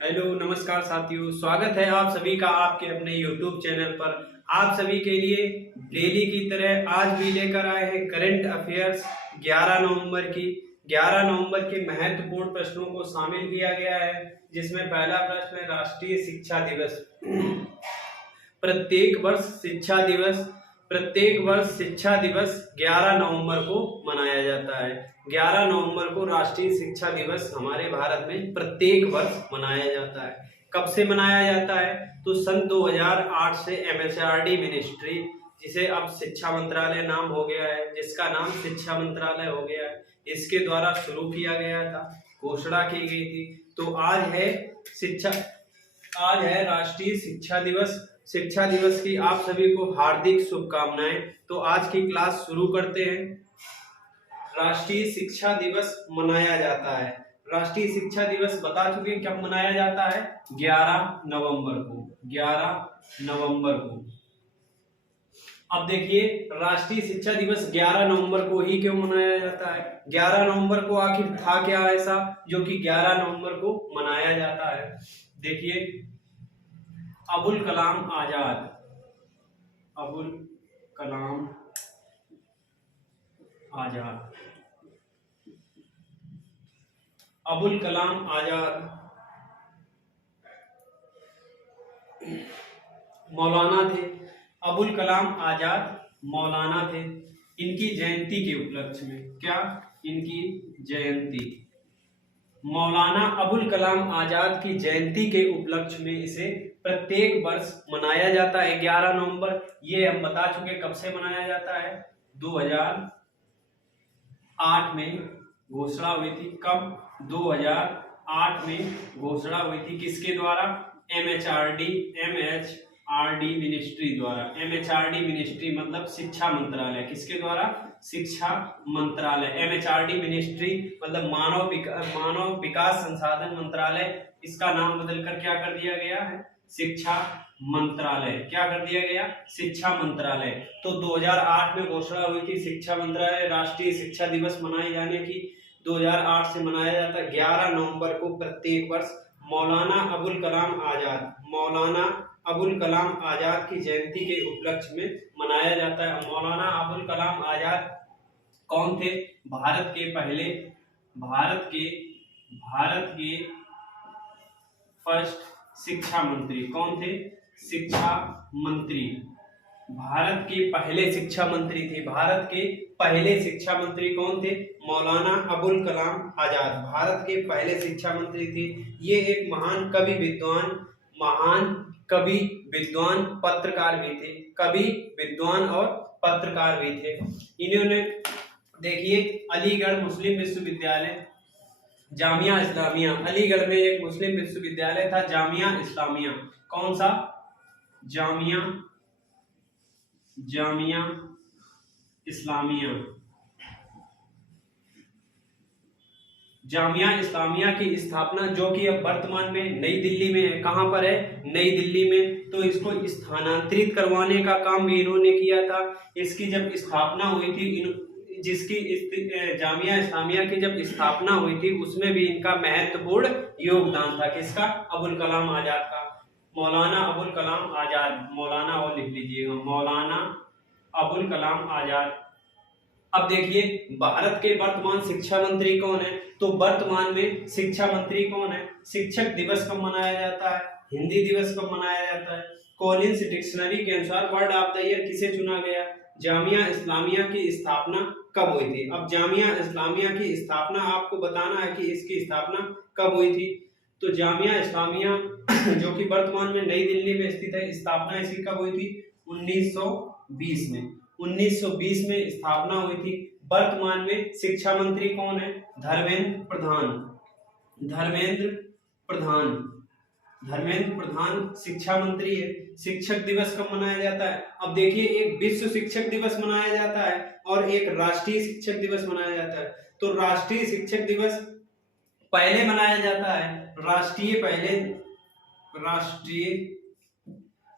Hello नमस्कार साथियों, स्वागत है आप सभी का आपके अपने YouTube चैनल पर। आप सभी के लिए डेली की तरह आज भी लेकर आए हैं करंट अफेयर्स 11 नवंबर की। 11 नवंबर के महत्वपूर्ण प्रश्नों को शामिल किया गया है, जिसमें पहला प्रश्न है राष्ट्रीय शिक्षा दिवस। प्रत्येक वर्ष शिक्षा दिवस 11 नवंबर को मनाया जाता है। 11 नवंबर को राष्ट्रीय शिक्षा दिवस हमारे भारत में प्रत्येक वर्ष मनाया जाता है। कब से मनाया जाता है? तो सन 2008 से एमएचआरडी मिनिस्ट्री, जिसे अब शिक्षा मंत्रालय नाम हो गया है, जिसका नाम शिक्षा मंत्रालय हो गया है, इसके द्वारा शुरू किया गया था, घोषणा की गई थी। तो आज है राष्ट्रीय शिक्षा दिवस। शिक्षा दिवस की आप सभी को हार्दिक शुभकामनाएं। तो आज की क्लास शुरू करते हैं। राष्ट्रीय शिक्षा दिवस मनाया जाता है। राष्ट्रीय शिक्षा दिवस बता चुके कब मनाया जाता है? 11 नवंबर को। 11 नवंबर को। अब देखिए, राष्ट्रीय शिक्षा दिवस 11 नवंबर को ही क्यों मनाया जाता है? 11 नवंबर को आखिर था क्या ऐसा जो कि 11 नवंबर को मनाया जाता है? देखिए, अबुल कलाम आजाद, अबुल कलाम आजाद, अबुल कलाम आजाद मौलाना थे। अबुल कलाम आजाद मौलाना थे। इनकी जयंती के उपलक्ष्य में, क्या? इनकी जयंती, मौलाना अबुल कलाम आजाद की जयंती के उपलक्ष्य में इसे प्रत्येक वर्ष मनाया जाता है 11 नवंबर। ये हम बता चुके कब से मनाया जाता है। 2008 में घोषणा हुई थी। कब? 2008 में घोषणा हुई थी। किसके द्वारा? एमएचआरडी मिनिस्ट्री द्वारा। एमएचआरडी मिनिस्ट्री मतलब शिक्षा मंत्रालय। किसके द्वारा? शिक्षा मंत्रालय। एमएचआरडी मिनिस्ट्री मतलब मानव विकास संसाधन मंत्रालय। इसका नाम बदलकर क्या कर दिया गया है? शिक्षा मंत्रालय। क्या कर दिया गया? शिक्षा मंत्रालय। तो 2008 में घोषणा हुई थी शिक्षा मंत्रालय राष्ट्रीय शिक्षा दिवस मनाए जाने की। 2008 से मनाया जाता है 11 नवंबर को प्रत्येक वर्ष। मौलाना अबुल कलाम आजाद की जयंती के उपलक्ष्य में मनाया जाता है। मौलाना अबुल कलाम आजाद कौन थे? भारत के फर्स्ट शिक्षा मंत्री। कौन थे? शिक्षा मंत्री। भारत के पहले शिक्षा मंत्री थे। भारत के पहले शिक्षा मंत्री कौन थे? मौलाना अबुल कलाम आजाद भारत के पहले शिक्षा मंत्री थे। ये एक महान कवि विद्वान पत्रकार भी थे। कवि विद्वान और पत्रकार भी थे। इन्होंने देखिए, अलीगढ़ मुस्लिम विश्वविद्यालय, जामिया इस्लामिया, अलीगढ़ में एक मुस्लिम विश्वविद्यालय था, जामिया इस्लामिया। कौन सा? जामिया इस्लामिया। जामिया इस्लामिया की स्थापना, जो कि अब वर्तमान में नई दिल्ली में है। कहां पर है? नई दिल्ली में। तो इसको स्थानांतरित करवाने का काम भी इन्होंने किया था। इसकी जब स्थापना हुई थी, जामिया इस्लामिया की जब स्थापना हुई थी, उसमें भी इनका महत्वपूर्ण योगदान था। किसका? अबुल कलाम आजाद का। मौलाना अबुल कलाम आजाद, मौलाना और लिख लीजिएगा, मौलाना अबुल कलाम आजाद। अब देखिए, भारत के वर्तमान शिक्षा मंत्री कौन है? तो वर्तमान में शिक्षा मंत्री कौन है? शिक्षक दिवस कब मनाया जाता है? हिंदी दिवस कब मनाया जाता है? कॉलिंस डिक्शनरी के अनुसार वर्ड ऑफ द ईयर किसे चुना गया? जामिया इस्लामिया की स्थापना कब हुई थी? अब जामिया इस्लामिया की स्थापना आपको बताना है कि इसकी स्थापना कब हुई थी। तो जामिया इस्लामिया जो कि वर्तमान में नई दिल्ली में स्थित है, स्थापना इसकी कब हुई थी? 1920 में। 1920 में स्थापना हुई थी। वर्तमान में शिक्षा मंत्री कौन है? धर्मेंद्र प्रधान शिक्षा मंत्री है। शिक्षक दिवस कब मनाया जाता है? अब देखिए, एक विश्व शिक्षक दिवस मनाया जाता है और एक राष्ट्रीय शिक्षक दिवस मनाया जाता है। तो राष्ट्रीय शिक्षक दिवस पहले मनाया जाता है, राष्ट्रीय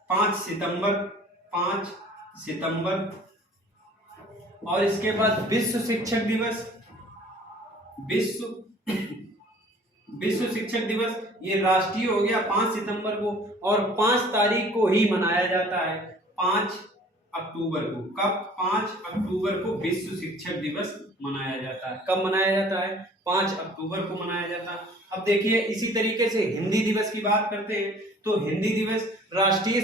5 सितंबर, और इसके बाद विश्व शिक्षक दिवस ये राष्ट्रीय हो गया 5 सितंबर को, और 5 तारीख को ही मनाया जाता है, 5 अक्टूबर को। कब? 5 अक्टूबर को विश्व शिक्षक दिवस मनाया जाता है। कब मनाया जाता है? 5 अक्टूबर को मनाया जाता है। अब देखिए इसी तरीके से हिंदी दिवस की बात करते हैं, तो हिंदी दिवस राष्ट्रीय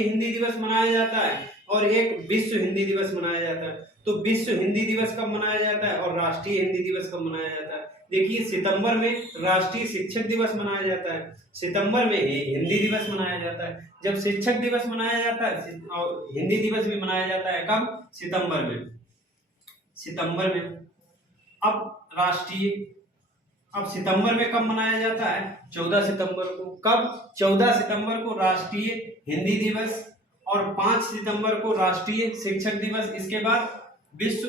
हिंदी दिवस मनाया जाता है, और एक विश्व हिंदी दिवस मनाया जाता है। तो विश्व हिंदी दिवस कब मनाया जाता है और राष्ट्रीय हिंदी दिवस कब मनाया जाता है? देखिए सितंबर में राष्ट्रीय शिक्षक दिवस मनाया जाता है, सितंबर में ही हिंदी दिवस मनाया जाता है। जब शिक्षक दिवस मनाया जाता है और हिंदी दिवस भी मनाया जाता है, कब? सितंबर में। सितंबर में। अब सितंबर में कब मनाया जाता है? 14 सितंबर को। कब? 14 सितंबर को राष्ट्रीय हिंदी दिवस, और 5 सितंबर को राष्ट्रीय शिक्षक दिवस। इसके बाद विश्व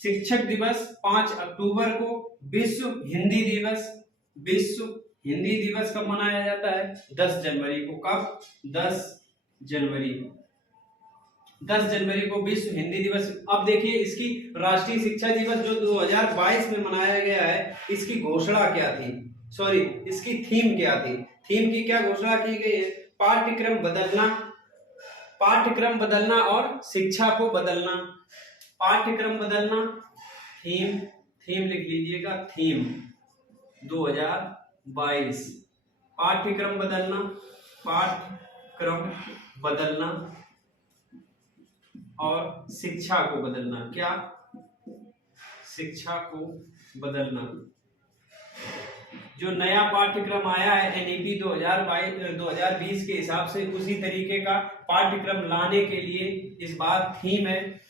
शिक्षक दिवस 5 अक्टूबर को, विश्व हिंदी दिवस। विश्व हिंदी दिवस कब मनाया जाता है? 10 जनवरी को। कब? 10 जनवरी। 10 जनवरी को विश्व हिंदी दिवस। अब देखिए इसकी राष्ट्रीय शिक्षा दिवस जो 2022 में मनाया गया है, इसकी घोषणा क्या थी? सॉरी, इसकी थीम क्या थी? थीम की क्या घोषणा की गई है? पाठ्यक्रम बदलना और शिक्षा को बदलना। पाठ्यक्रम बदलना, थीम लिख लीजिएगा, थीम 2022। पाठ्यक्रम बदलना और शिक्षा को बदलना। क्या? शिक्षा को बदलना। जो नया पाठ्यक्रम आया है एनईपी 2020 के हिसाब से, उसी तरीके का पाठ्यक्रम लाने के लिए इस बार थीम है,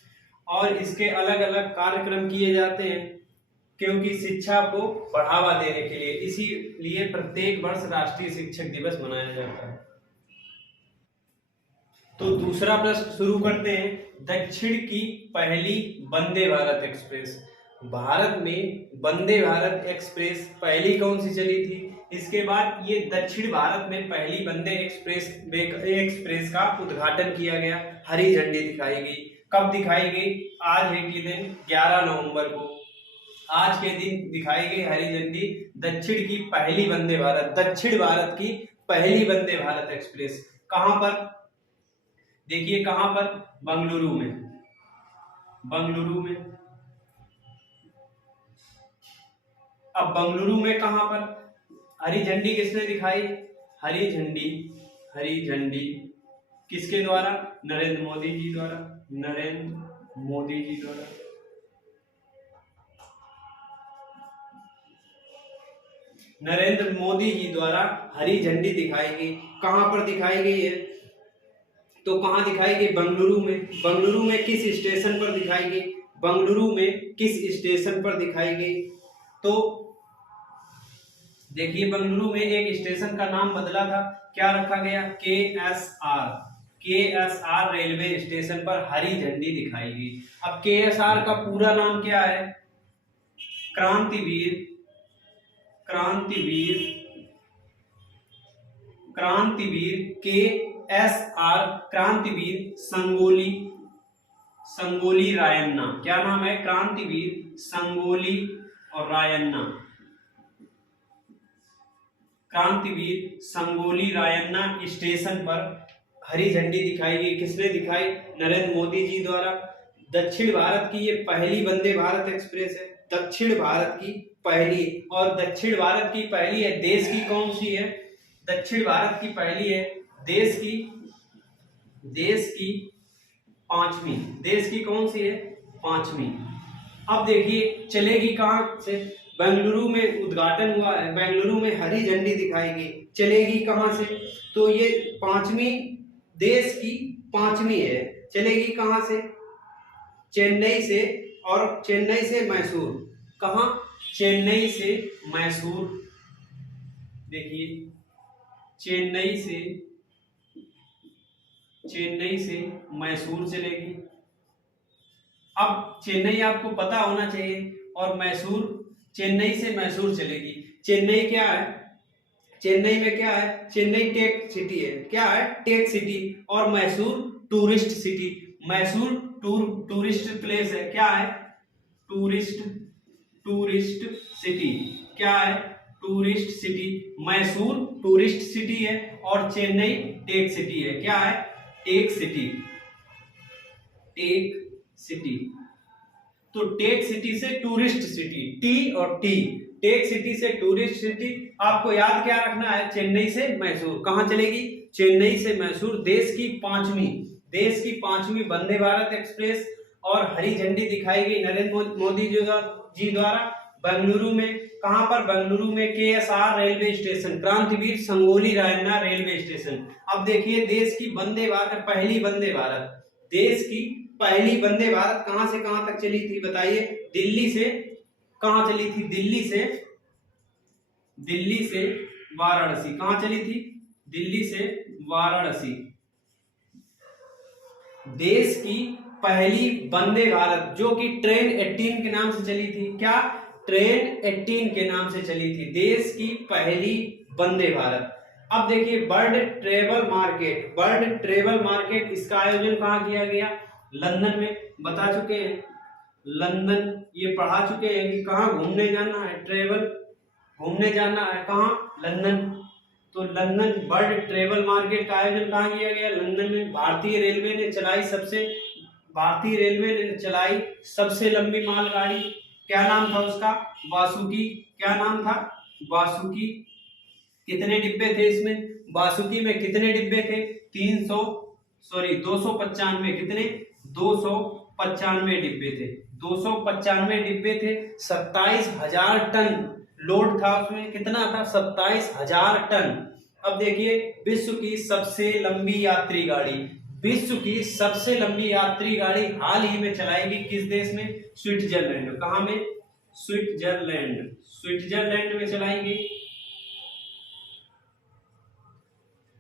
और इसके अलग अलग कार्यक्रम किए जाते हैं क्योंकि शिक्षा को बढ़ावा देने के लिए। इसीलिए प्रत्येक वर्ष राष्ट्रीय शिक्षक दिवस मनाया जाता है। तो दूसरा प्रश्न शुरू करते हैं। दक्षिण की पहली वंदे भारत एक्सप्रेस। भारत में वंदे भारत एक्सप्रेस पहली कौन सी चली थी? इसके बाद ये दक्षिण भारत में पहली वंदे एक्सप्रेस का उद्घाटन किया गया, हरी झंडी दिखाई गई। कब दिखाई गई? आज है कि दिन 11 नवंबर को। आज के दिन दिखाई गई हरी झंडी दक्षिण की पहली वंदे भारत, दक्षिण भारत की पहली वंदे भारत एक्सप्रेस। कहां पर? देखिए कहां पर? बंगलुरु में। अब बंगलुरु में कहां पर हरी झंडी किसने दिखाई? हरी झंडी किसके द्वारा? नरेंद्र मोदी जी द्वारा। नरेंद्र मोदी जी द्वारा हरी झंडी दिखाई गई। कहां पर दिखाई गई है? तो कहां दिखाई गई? बंगलुरु में। बंगलुरु में किस स्टेशन पर दिखाई गई? बंगलुरु में किस स्टेशन पर दिखाई गई? तो देखिए बंगलुरु में एक स्टेशन का नाम बदला था, क्या रखा गया? केएसआर रेलवे स्टेशन पर हरी झंडी दिखाई गई। अब केएसआर का पूरा नाम क्या है? क्रांतिवीर केएसआर क्रांतिवीर संगोली रायन्ना। क्या नाम है? क्रांतिवीर संगोली और रायन्ना। क्रांतिवीर संगोली रायन्ना स्टेशन पर हरी झंडी दिखाई गई। किसने दिखाई? नरेंद्र मोदी जी द्वारा। दक्षिण भारत की ये पहली वंदे भारत एक्सप्रेस है, दक्षिण भारत की पहली। और दक्षिण भारत की पहली है, देश की कौन सी है? दक्षिण भारत की पहली है, देश की पांचवी। देश की कौन सी है? पांचवी। अब देखिए चलेगी कहां से? बेंगलुरु में उद्घाटन हुआ है, बेंगलुरु में हरी झंडी दिखाई गई। चलेगी कहां से? तो ये पांचवी, देश की पांचवी है। चलेगी कहां से? चेन्नई से, और चेन्नई से मैसूर। कहां? चेन्नई से मैसूर। देखिए चेन्नई से मैसूर चलेगी। अब चेन्नई आपको पता होना चाहिए, और मैसूर, चेन्नई से मैसूर चलेगी। चेन्नई क्या है? चेन्नई में क्या है? चेन्नई टेक सिटी है। क्या है? Tech city. और Mysore tourist city. Mysore tourist place है। क्या है? Tourist city. क्या है? Tourist city, Mysore tourist city है और चेन्नई टेक सिटी है। क्या है? Tech city, tech city. तो टेक सिटी से टूरिस्ट सिटी, टी और टी, टेक सिटी से टूरिस्ट सिटी। आपको याद क्या रखना है? चेन्नई से मैसूर। कहां चलेगी? चेन्नई से मैसूर। देश की पांचवी वंदे भारत एक्सप्रेस और हरी झंडी दिखाई गई नरेंद्र मोदी जी द्वारा बेंगलुरु में। कहां पर? बेंगलुरु में KSR रेलवे स्टेशन, क्रांतिवीर संगोली रायन्ना रेलवे स्टेशन। अब देखिए देश की वंदे भारत, पहली वंदे भारत, देश की पहली वंदे भारत कहां से कहां तक चली थी बताइए? दिल्ली से कहां चली थी? दिल्ली से वाराणसी। कहां चली थी? दिल्ली से वाराणसी। देश की पहली वंदे भारत जो कि ट्रेन 18 के नाम से चली थी। क्या? ट्रेन 18 के नाम से चली थी, देश की पहली वंदे भारत। अब देखिए वर्ल्ड ट्रेवल मार्केट, इसका आयोजन कहां किया गया? लंदन में। बता चुके हैं लंदन, ये पढ़ा चुके हैं कि कहां घूमने जाना है, घूमने जाना है कहां? लंदन। तो लंदन वर्ल्ड ट्रेवल मार्केट का आयोजन कहां किया गया? लंदन में। भारतीय रेलवे ने चलाई सबसे लंबी मालगाड़ी, क्या नाम था उसका? वासुकी। क्या नाम था? वासुकी। कितने डिब्बे थे इसमें? वासुकी में कितने डिब्बे थे? 295। कितने? 295 डिब्बे थे। 295 डिब्बे थे। 27,000 टन लोड था उसमें। कितना था? 27,000 टन। अब देखिए विश्व की सबसे लंबी यात्री गाड़ी हाल ही में चलाई गई किस देश में? स्विट्जरलैंड। कहां में? स्विट्जरलैंड में चलाई गई।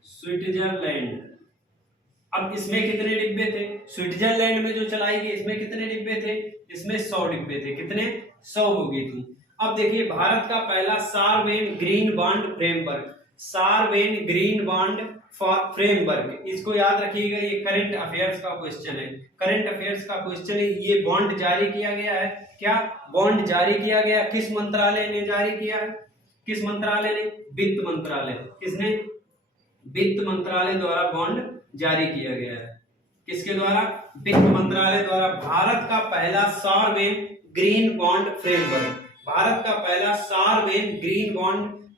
स्विट्जरलैंड। अब इसमें कितने डिब्बे थे? स्विट्जरलैंड में जो चलाई गई इसमें कितने डिब्बे थे? इसमें 100 डिब्बे थे। कितने? 100 हो गई थी। अब देखिए भारत का पहला सार्वजनिक ग्रीन बॉन्ड फ्रेमवर्क, इसको याद रखिएगा, ये करंट अफेयर्स का क्वेश्चन है। ये बॉन्ड जारी किया गया है। क्या? बॉन्ड जारी किया गया किस मंत्रालय ने जारी किया है? किस मंत्रालय ने? वित्त मंत्रालय। किसने? वित्त मंत्रालय द्वारा बॉन्ड जारी किया गया है। किसके द्वारा? वित्त मंत्रालय द्वारा। भारत का पहला सार्वजनिक green bond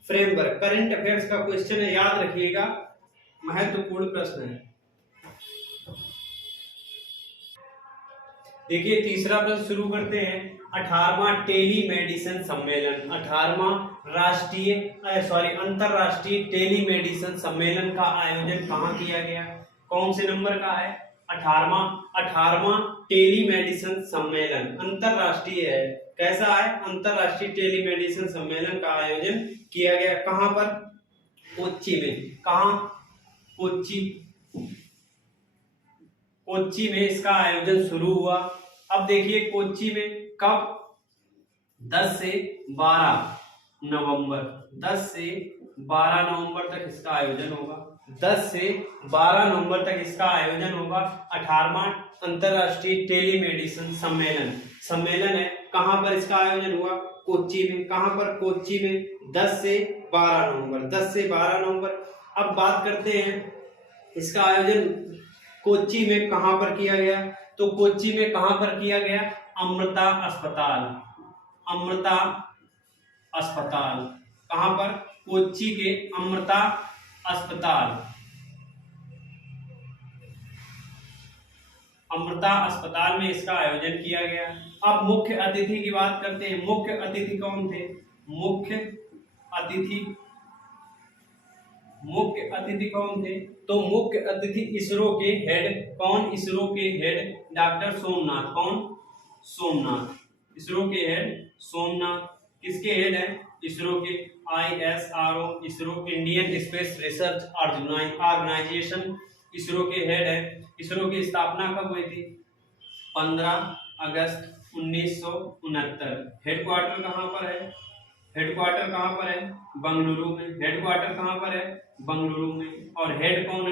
framework, current affairs का क्वेश्चन है, याद रखिएगा, महत्वपूर्ण प्रश्न है। देखिए तीसरा प्रश्न शुरू करते हैं। 18वां टेलीमेडिसिन सम्मेलन, अंतरराष्ट्रीय टेलीमेडिसिन सम्मेलन का आयोजन कहाँ किया गया? कौन से नंबर का है? 18वां टेलीमेडिसिन सम्मेलन अंतरराष्ट्रीय है। कैसा है? अंतरराष्ट्रीय टेलीमेडिसिन सम्मेलन का आयोजन किया गया। कहां पर? कोच्चि में। कहां? कोच्चि में इसका आयोजन शुरू हुआ। अब देखिए कोच्चि में कब? 10 से 12 नवंबर तक इसका आयोजन होगा। 10 से 12 नवंबर तक इसका आयोजन होगा। 18वां अंतरराष्ट्रीय टेलीमेडिसिन सम्मेलन है। कहां पर इसका आयोजन हुआ? कोच्चि में। कहां पर? कोच्चि में। 10 से 12 नवंबर। अब बात करते हैं इसका आयोजन कोच्चि में कहां पर किया गया? तो कोच्चि में कहां पर किया गया? अमृता अस्पताल। कहां पर? कोच्चि के अमृता अस्पताल में इसका आयोजन किया गया। अब मुख्य अतिथि की बात करते हैं। मुख्य अतिथि कौन थे? मुख्य अतिथि कौन थे? तो मुख्य अतिथि इसरो के हेड कौन? इसरो के हेड डॉक्टर सोमनाथ। कौन? सोमनाथ। इसरो के हेड सोमनाथ। किसके हेड है? इसरो के। ISRO, ISRO Indian Space Research Organisation, ISRO के हेड है। इसरो की स्थापना कब हुई थी? 15 अगस्त 1969। हेडक्वार्टर कहां पर है? बेंगलुरु में। हेडक्वार्टर कहां पर है? बेंगलुरु में। और हेड कौन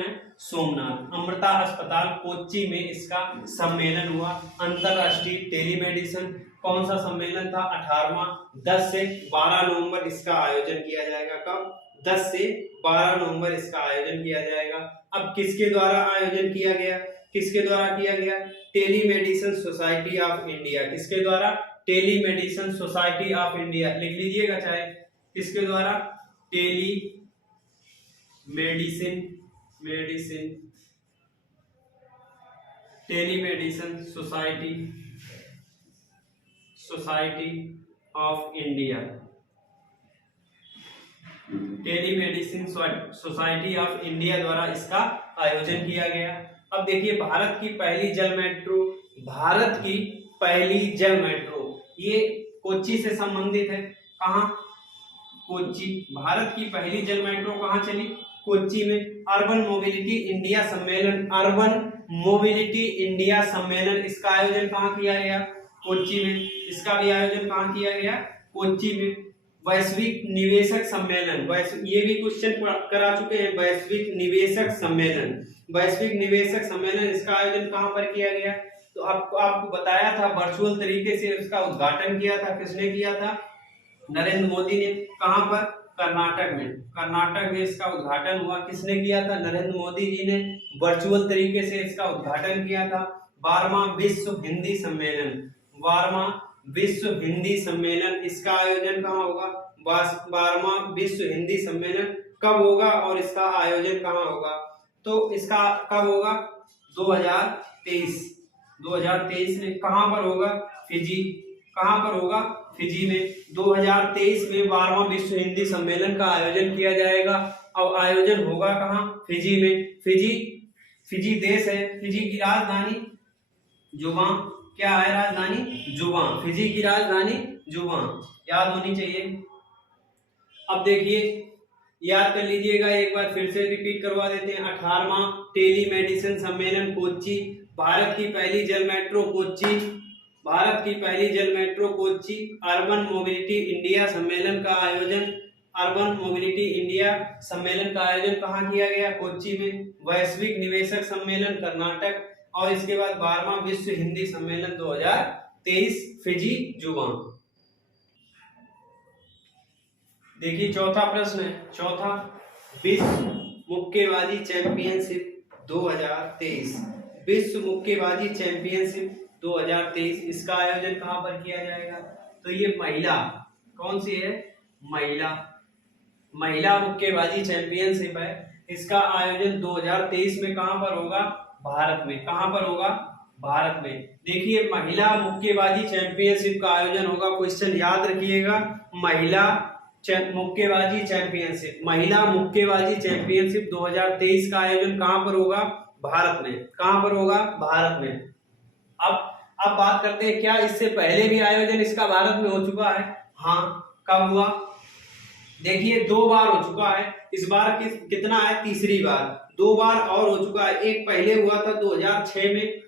है? सोमनाथ। अमृता अस्पताल कोच्चि में इसका सम्मेलन हुआ। अंतरराष्ट्रीय टेलीमेडिसिन कौन सा सम्मेलन था? 18वां। 10 से 12 नवंबर इसका आयोजन किया जाएगा। कब? 10 से 12 नवंबर इसका आयोजन किया जाएगा। अब किसके द्वारा आयोजन किया गया? किसके द्वारा किया गया? Telemedicine society of India. किसके द्वारा? टेलीमेडिसिन सोसाइटी ऑफ इंडिया, लिख लीजिएगा चाहे। किसके द्वारा? Telemedicine society of India. Telemedicine society of India द्वारा इसका आयोजन किया गया। अब देखिए भारत की पहली जल मेट्रो ये कोच्चि से संबंधित है। कहाँ? कोच्चि। भारत की पहली जल मेट्रो कहाँ चली? कोच्चि में। अर्बन मोबिलिटी इंडिया सम्मेलन इसका आयोजन कहाँ किया गया? कोच्चि में। इसका भी आयोजन कहाँ किया गया? कोच्चि में। वैश्विक निवेशक सम्मेलन, ये भी क्वेश्चन करा चुके हैं। वैश्विक निवेशक सम्मेलन इसका आयोजन कहाँ पर किया गया? तो आपको बताया था वर्चुअल तरीके से इसका उद्घाटन किया था। किसने किया था? नरेंद्र मोदी ने। कहाँ पर? कर्नाटक में इसका उद्घाटन हुआ। किसने किया था? नरेंद्र मोदी जी ने वर्चुअल तरीके से इसका उद्घाटन किया था। 12वां विश्व हिंदी सम्मेलन इसका आयोजन कहाँ होगा? 12वां विश्व हिंदी सम्मेलन कब होगा और इसका आयोजन कहाँ होगा? तो इसका कब होगा? 2023 में। कहाँ पर होगा? फिजी। कहाँ पर होगा? फिजी में। 2023 में 12वां विश्व हिंदी सम्मेलन का आयोजन किया जाएगा। अब आयोजन होगा कहाँ? फिजी में। फिजी देश है। फिजी की राजधानी जुबा। क्या है राजधानी? जुबा। फिजी की राजधानी जुबा, याद होनी चाहिए। अब देखिए याद कर लीजिएगा, एक बार फिर से रिपीट करवा देते हैं। 18वां टेलीमेडिसिन सम्मेलन कोच्चि। भारत की पहली जल metro Kochi. Urban mobility India सम्मेलन का आयोजन कहाँ किया गया? कोच्चि में। वैश्विक निवेशक सम्मेलन कर्नाटक। और इसके बाद 12वां विश्व हिंदी सम्मेलन 2023 फिजी जुबा। देखिए चौथा प्रश्न है। चौथा, विश्व मुक्केबाजी चैंपियनशिप 2023। विश्व मुक्केबाजी चैंपियनशिप 2023 इसका आयोजन कहाँ पर किया जाएगा? तो ये महिला, कौन सी है? महिला मुक्केबाजी चैंपियनशिप है। इसका आयोजन 2023 में कहाँ पर होगा? भारत में। कहाँ पर होगा? भारत में। देखिए महिला मुक्केबाजी चैंपियनशिप का आयोजन होगा, क्वेश्चन याद रखिएगा, महिला मुक्केबाजी चैंपियनशिप 2023 का आयोजन कहाँ पर होगा? भारत में। कहाँ पर होगा? भारत में। अब बात करते हैं, क्या इससे पहले भी आयोजन इसका भारत में हो चुका है? हाँ। कब हुआ? देखिए 2 बार हो चुका है। इस बार कितना है? तीसरी बार। 2 बार और हो चुका है। एक पहले हुआ था 2006 में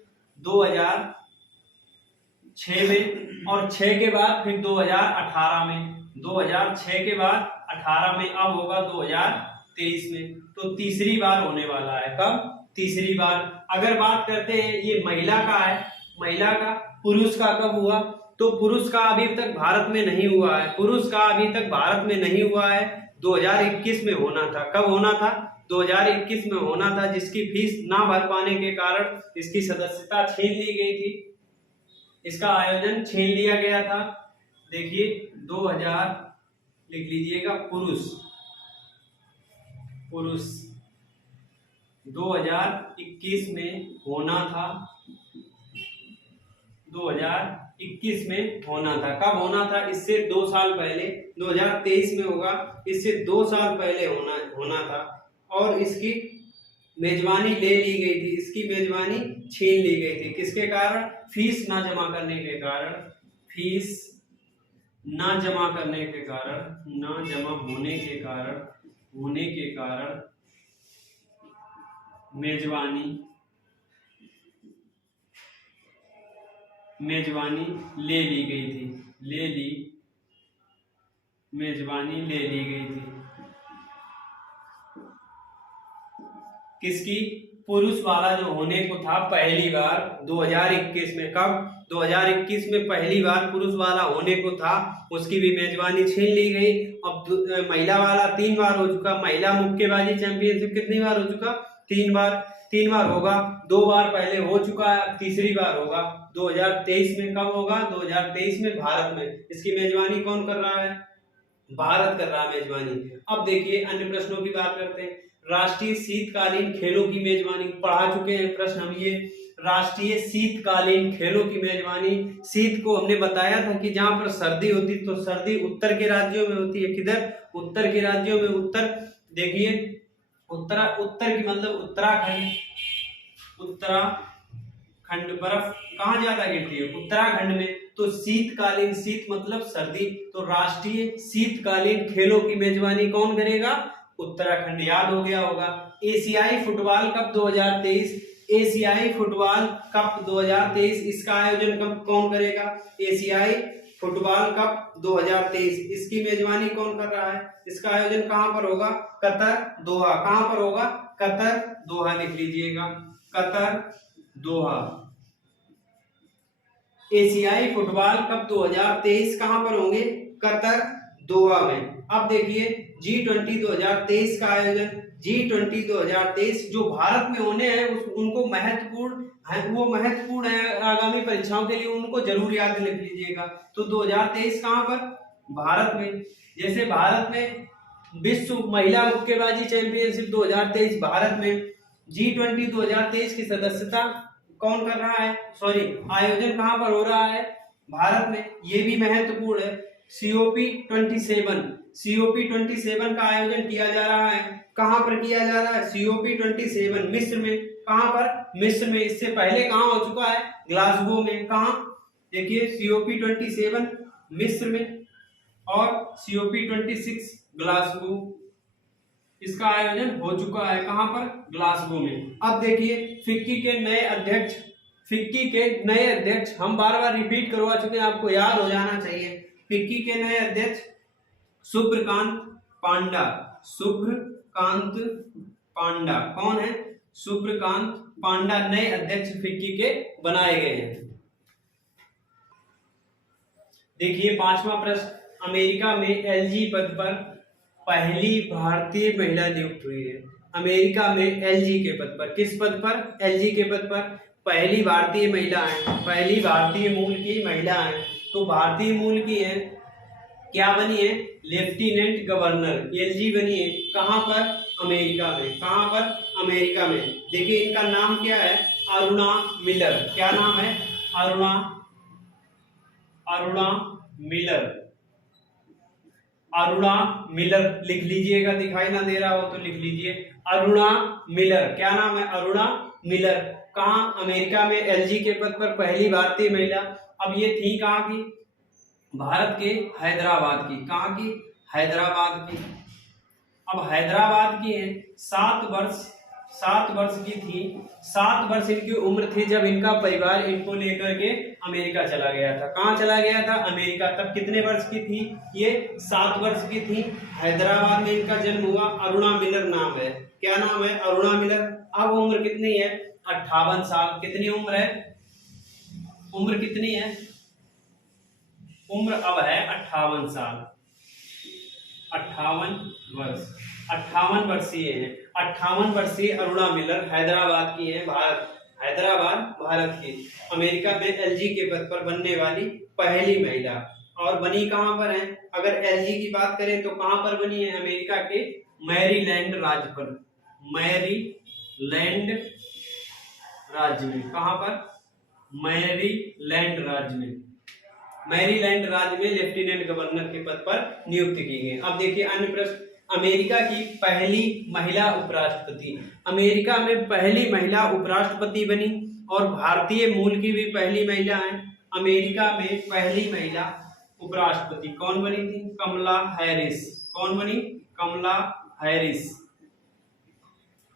और 6 के बाद फिर 2018 में। 2006 के बाद 18 में, अब होगा 2023 में। तो तीसरी बार होने वाला है। कब? तीसरी बार। अगर बात करते हैं ये महिला का है, पुरुष का कब हुआ? तो पुरुष का अभी तक भारत में नहीं हुआ है। 2021 में होना था। कब होना था? 2021 में होना था, जिसकी फीस ना भर पाने के कारण इसकी सदस्यता छीन ली गई थी। इसका आयोजन छीन लिया गया था। देखिए 2000 लिख लीजिएगा, पुरुष 2021 में होना था। 2021 में होना था। कब होना था? इससे 2 साल पहले। 2023 में होगा, इससे 2 साल पहले होना था। और इसकी मेजबानी ले ली गई थी, इसकी मेजबानी छीन ली गई थी। किसके कारण? फीस ना जमा होने के कारण मेजबानी ले ली गई थी। मेजबानी ले ली गई थी। किसकी? पुरुष वाला जो होने को था पहली बार 2021 में। कब? 2021 में पहली बार पुरुष वाला होने को था, उसकी भी मेजबानी छीन ली गई। अब महिला वाला 3 बार हो चुका। महिला मुक्केबाजी चैंपियनशिप कितनी बार हो चुका? 3 बार। 3 बार होगा, 2 बार पहले हो चुका है, तीसरी बार होगा 2023 में। कब होगा? 2023 में भारत में। इसकी मेजबानी कौन कर रहा है? भारत कर रहा है मेजबानी। अब देखिए अन्य प्रश्नों की बात करते हैं। राष्ट्रीय शीतकालीन खेलों की मेजबानी पढ़ा चुके हैं प्रश्न हम ये। राष्ट्रीय शीतकालीन खेलों की मेजबानी, शीत को हमने बताया था कि जहां पर सर्दी होती तो सर्दी उत्तर के राज्यों में होती है। किधर? उत्तर के राज्यों में। उत्तर देखिए, उत्तर की मतलब उत्तराखंड। उत्तराखंड बर्फ कहाँ ज्यादा गिरती है? उत्तराखंड में। तो शीतकालीन, शीत मतलब सर्दी, तो राष्ट्रीय शीतकालीन खेलों की मेजबानी कौन करेगा? उत्तराखंड। याद हो गया होगा। एशियाई फुटबॉल कप 2023, एशियाई फुटबॉल कप 2023, इसका आयोजन कब कौन करेगा? एशियाई फुटबॉल कप 2023, इसकी मेजबानी कौन कर रहा है? इसका आयोजन कहां पर होगा? कतर, दोहा। कहां पर होगा? कतर, दोहा लिख लीजिएगा, कतर, दोहा। एशियाई फुटबॉल कप 2023 कहां पर होंगे? कतर, दोहा में। अब देखिए G20 2023 का आयोजन, G20 2023 जो भारत में होने हैं उनको महत्वपूर्ण है, वो महत्वपूर्ण है आगामी परीक्षाओं के लिए, उनको जरूर याद लिख लीजिएगा। तो 2023 कहां पर? भारत में। जैसे भारत में विश्व महिला मुक्केबाजी चैंपियनशिप 2023 भारत में। G20 2023 की सदस्यता कौन कर रहा है? सॉरी, आयोजन कहां पर हो रहा है? भारत में। ये भी महत्वपूर्ण है। COP27 का आयोजन किया जा रहा है। कहां पर किया जा रहा है? COP27 मिस्र में। कहां पर? मिस्र में। इससे पहले कहां हो चुका है? ग्लासगो में। कहां? देखिए COP27 मिस्र में और COP26 ग्लासगो, इसका आयोजन हो चुका है। कहां पर? ग्लासगो में। अब देखिए फिक्की के नए अध्यक्ष हम बार बार रिपीट करवा चुके हैं, आपको याद हो जाना चाहिए। फिक्की के नए अध्यक्ष शुभ्रकांत पांडा। शुभ्रकांत पांडा कौन है? शुभ्रकांत पांडा नए अध्यक्ष फिक्की के बनाए गए हैं। देखिए 5वां प्रश्न, अमेरिका में एलजी पद पर पहली भारतीय महिला नियुक्त हुई है। अमेरिका में एलजी के पद पर, किस पद पर? एलजी के पद पर पहली भारतीय महिला है, पहली भारतीय मूल की महिला है। तो भारतीय मूल की है, क्या बनी है? लेफ्टिनेंट गवर्नर, एलजी बनी है। कहां पर? अमेरिका में। कहां पर? अमेरिका में। देखिए इनका नाम क्या है? अरुणा मिलर। क्या नाम है? अरुणा मिलर। अरुणा मिलर लिख लीजिएगा, दिखाई ना दे रहा हो तो लिख लीजिए, अरुणा मिलर। क्या नाम है? अरुणा मिलर। कहां? अमेरिका में एलजी के पद पर पहली भारतीय महिला। अब ये थी कहां की? भारत के हैदराबाद की। कहां की? हैदराबाद की। अब हैदराबाद की है, 7 वर्ष की थी। 7 वर्ष इनकी उम्र थी जब इनका परिवार इनको लेकर के अमेरिका चला गया था। कहां चला गया था? अमेरिका। तब कितने वर्ष की थी ये? 7 वर्ष की थी। हैदराबाद में इनका जन्म हुआ। अरुणा मिलर नाम है। क्या नाम है? अरुणा मिलर। अब उम्र कितनी है? 58 साल। कितनी उम्र है? उम्र कितनी है? उम्र अब है 58 साल। 58 वर्ष। 58 वर्षीय है। 58 वर्षीय अरुणा मिलर हैदराबाद की है। हैदराबाद भारत की। अमेरिका में एलजी के पद पर बनने वाली पहली महिला। और बनी कहां पर है? अगर एलजी की बात करें तो कहां पर बनी है? अमेरिका के मैरीलैंड राज्य पर। मैरीलैंड राज्य में। कहां पर? मैरीलैंड राज्य में। मैरीलैंड राज्य में लेफ्टिनेंट गवर्नर के पद पर नियुक्त की गई। अब देखिए अन्य प्रश्न, अमेरिका की पहली महिला उपराष्ट्रपति। अमेरिका में पहली महिला उपराष्ट्रपति बनी और भारतीय मूल की भी पहली महिला है। अमेरिका में पहली महिला उपराष्ट्रपति कौन बनी थी? कमला हैरिस। कौन बनी? कमला हैरिस।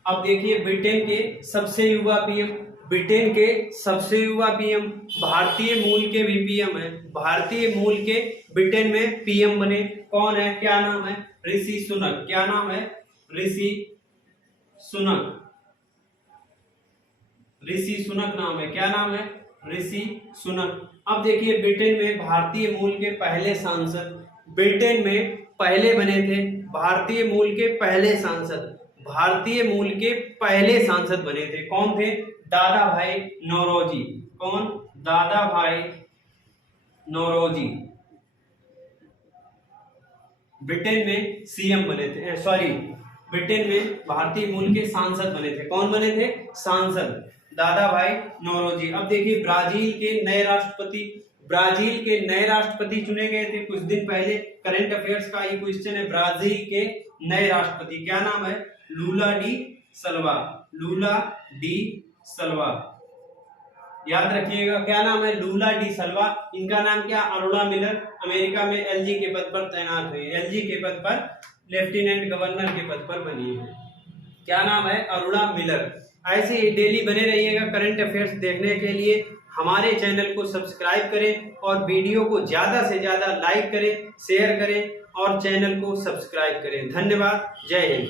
अब देखिए ब्रिटेन के सबसे युवा पीएम, ब्रिटेन के सबसे युवा पीएम, भारतीय मूल के भी पीएम है। भारतीय मूल के ब्रिटेन में पीएम बने। कौन है? क्या नाम है? ऋषि सुनक। क्या नाम है? ऋषि सुनक। ऋषि सुनक नाम है। क्या नाम है? ऋषि सुनक। अब देखिए ब्रिटेन में भारतीय मूल के पहले सांसद, ब्रिटेन में पहले बने थे भारतीय मूल के पहले सांसद, भारतीय मूल के पहले सांसद बने थे। कौन थे? दादा भाई नौरोजी। कौन? दादा भाई नौरोजी। ब्रिटेन में सीएम बने थे, सॉरी ब्रिटेन में भारतीय मूल के सांसद बने थे। कौन बने थे? सांसद, दादा भाई नौरोजी। अब देखिए ब्राजील के नए राष्ट्रपति, ब्राजील के नए राष्ट्रपति चुने गए थे कुछ दिन पहले। करंट अफेयर्स का ये क्वेश्चन है। ब्राजील के नए राष्ट्रपति क्या नाम है? Lula da सल्वा। लूला डी सल्वा, याद रखिएगा क्या नाम है? Lula da Silva. इनका नाम क्या? अरुणा मिलर। अमेरिका में एलजी के पद पर तैनात हुई, एलजी के पद पर, लेफ्टिनेंट गवर्नर के पद पर बनी है। क्या नाम है? अरुणा मिलर। ऐसे ही डेली बने रहिएगा करंट अफेयर्स देखने के लिए। हमारे चैनल को सब्सक्राइब करें और वीडियो को ज्यादा से ज्यादा लाइक करें, शेयर करें और चैनल को सब्सक्राइब करें। धन्यवाद। जय हिंद।